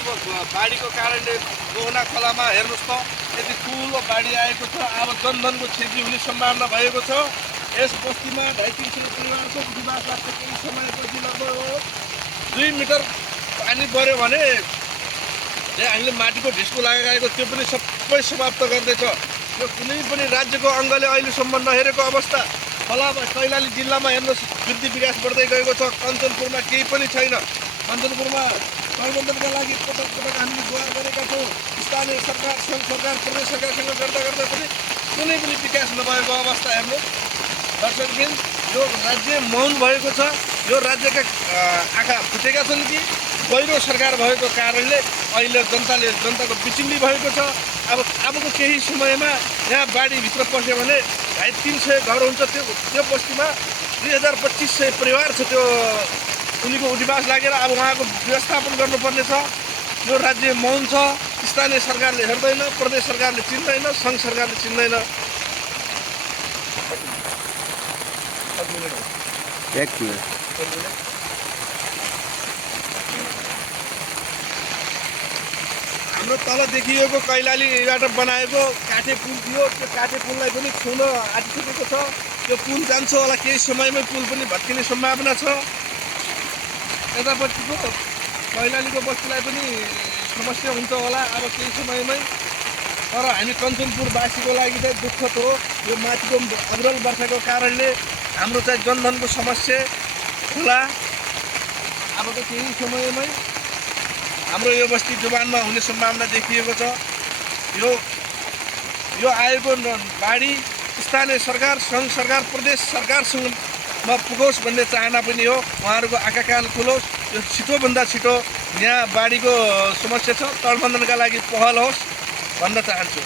बाढीको कारणले गोहना खोलामा हेर्नुहोस् त यति ठुलो बाढी आएको छ। अब जनधनको क्षति हुने सम्भावना भएको छ। यस बस्तीमा 250-300 परिवारको बसोबास लाग्छ। केही समयपछि लगभग 2 मिटर पानी बढ्यो भने हामीले माटीको ढिस्को लगाएको त्यो पनि सबै समाप्त गर्दैछ। यो कुनै पनि राज्यको अङ्गले अहिलेसम्म नहेरेको अवस्था। खोलामा कैलाली जिल्लामा हेर्नुहोस् वृद्धि विकास बढ्दै गएको छ। कञ्चनपुरमा केही पनि छैन। कञ्चनपुरमा प्रबन्धनका लागि पटक पटक हामीले गुहार गरेका छौँ। स्थानीय सरकार, सङ्घ सरकार, प्रदेश सरकारसँग गर्दा गर्दा पनि कुनै पनि विकास नभएको अवस्था हेर्नुहोस्। दर्शकबिन, यो राज्य मौन भएको छ। यो राज्यका आँखा फुटेका छन् कि गहिरो सरकार भएको कारणले अहिले जनताको बिचिल्ली भएको छ। अबको केही समयमा यहाँ बाढीभित्र पस्यो भने 250-300 घर हुन्छ। त्यो बस्तीमा 2500 परिवार छ। त्यो उनीको उठिवास लागेर अब उहाँको व्यवस्थापन गर्नुपर्ने छ। यो राज्य मौन छ। स्थानीय सरकारले हेर्दैन, प्रदेश सरकारले चिन्दैन, सङ्घ सरकारले चिन्दैन। हाम्रो तल देखिएको कैलालीबाट बनाएको काठे पुल थियो। त्यो काठे पुललाई पनि छुन आँटिसकेको छ। त्यो पुल जान्छ होला केही समयमै, पुल पनि भत्किने सम्भावना छ। यतापट्टिको कैलालीको बस्तीलाई पनि समस्या हुन्छ होला अब केही समयमै। तर हामी कञ्चनपुरवासीको लागि चाहिँ दुःखद हो। यो माथिको अविरल वर्षाको कारणले हाम्रो चाहिँ जनधनको समस्या होला। अबको केही समयमै हाम्रो यो बस्ती डुबानमा हुने सम्भावना देखिएको छ। यो आएको बाढी स्थानीय सरकार, सङ्घ सरकार, प्रदेश सरकारसँगमा पुगोस् भन्ने चाहना पनि हो। उहाँहरूको आँखा कान खुलोस्। यो छिटोभन्दा छिटो यहाँ बाढीको समस्या छ, तडबन्धनका लागि पहल होस् भन्न चाहन्छु।